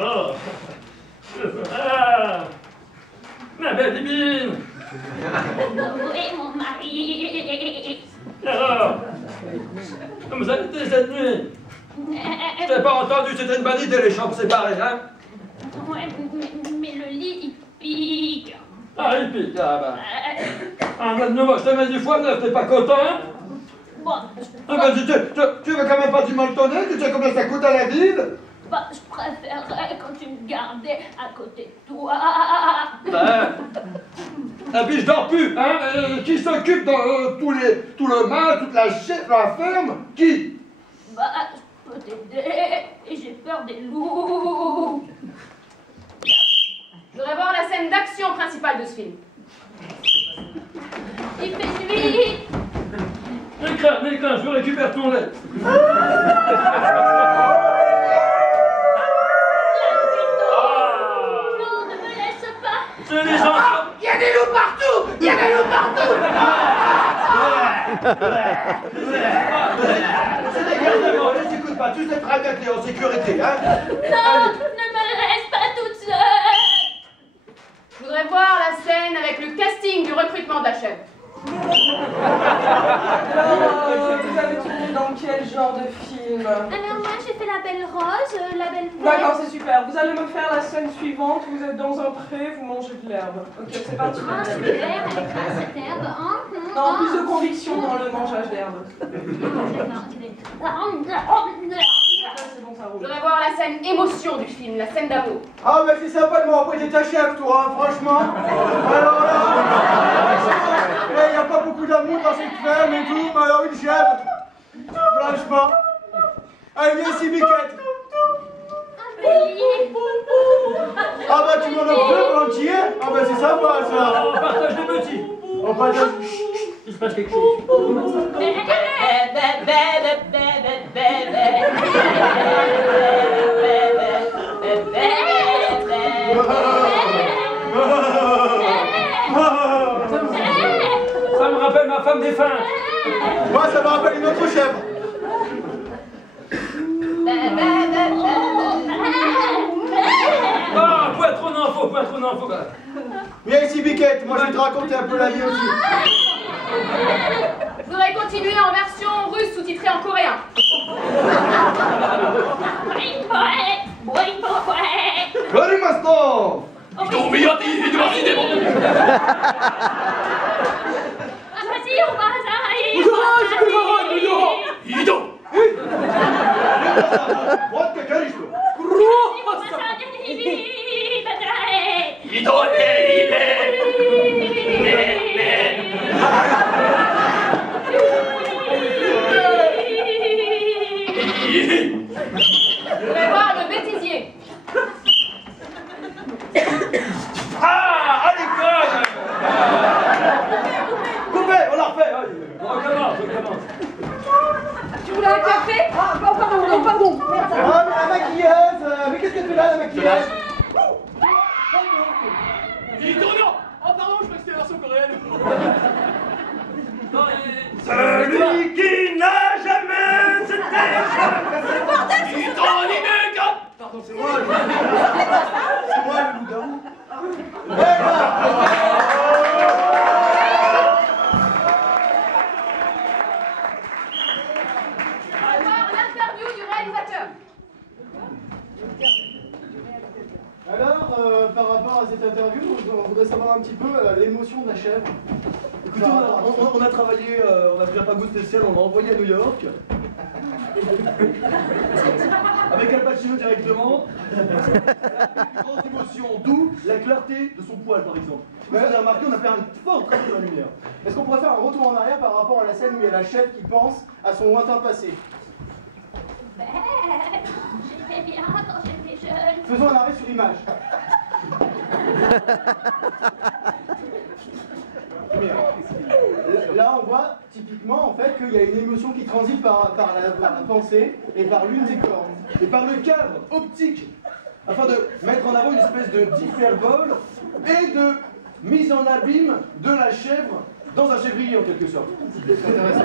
Oh. Ah. Ma belle Bibine. Oui, mon mari. Alors, vous avez été cette nuit? Je t'ai pas entendu, c'était une bonne idée, les chambres séparées, hein? Ouais, mais le lit, il pique. Ah, il pique, ah bah. Ah, mais je te mets du foie neuf, t'es pas content? Bon, Ah, bah, tu veux quand même pas du molletonné? Tu sais combien ça coûte à la ville? bah, je préférerais quand tu me gardais à côté de toi. Ben. Et puis je dors plus, hein? Qui s'occupe de tout le mal, toute la ferme? Qui? Bah, je peux t'aider, et j'ai peur des loups. Je voudrais voir la scène d'action principale de ce film. Il fait nuit. L'écran, je récupère ton lait. Non, ne me laisse pas. C'est les enfants. Il y a des loups partout! Il y a des loups partout! C'est des gardes, ne les écoute pas, tu sais très bien que t'es en sécurité, hein? Non, ne me laisse pas toute seule. Je voudrais voir la scène avec le casting du recrutement de la chef. Alors, vous avez tourné dans quel genre de film? Alors moi j'ai fait la belle rose, la belle verte. D'accord, c'est super. Vous allez me faire la scène suivante. Vous êtes dans un pré, vous mangez de l'herbe. Ok, c'est parti. Ah super, elle est grasse cette herbe. Non, plus de conviction dans le mangeage d'herbe. C'est bon, ça Je roule. voudrais voir la scène émotion du film, la scène d'amour. Ah, bah c'est sympa de m'envoyer ta chef, toi, franchement. Alors là, il n'y a pas beaucoup d'amour dans cette ferme et tout, mais alors une chèvre, franchement. Allez, viens ici, Biquette. Ah bah tu m'en offres deux volontiers. Ah bah c'est sympa ça. On partage les petits. On partage. Il se passe quelque chose. Ça me rappelle ma femme défunte. Moi ça me rappelle une autre chèvre. Ah, point trop d'infos, point trop d'infos. Viens ici, Biquette, moi je vais te raconter un peu la vie aussi. Je voudrais continuer en version russe sous-titrée en coréen. Karimastov. Вот как Каришко. Je voudrais voir le bêtisier. Ah, à l'école. Coupez, on la refait. On recommence. Tu voulais un café? Ah, pardon, pardon. Ah, mais la maquilleuse. Mais qu'est-ce que tu as, la maquilleuse? Oh pardon, je crois que c'était la version coréenne. Celui qui n'a jamais cette Pardon, c'est moi. C'est moi le loup-garou. Je voudrais voir l'interview du réalisateur. Alors, par rapport à cette interview, on voudrait savoir un petit peu l'émotion de la chèvre. Écoutez, on a travaillé, on a pris un pago spécial, on l'a envoyé à New York. Avec Al Pacino directement. Une grande émotion, d'où la clarté de son poil par exemple. Vous avez remarqué, on a fait un fort travail de la lumière. Est-ce qu'on pourrait faire un retour en arrière par rapport à la scène où il y a la chèvre qui pense à son lointain passé? J'étais bien quand j'étais jeune. Faisons un arrêt sur image. Là, on voit typiquement en fait qu'il y a une émotion qui transite par la pensée et par l'une des cornes Et par le cadre optique, afin de mettre en avant une espèce de d'hyperbole et de mise en abîme de la chèvre dans un chèvrier en quelque sorte. C'est intéressant.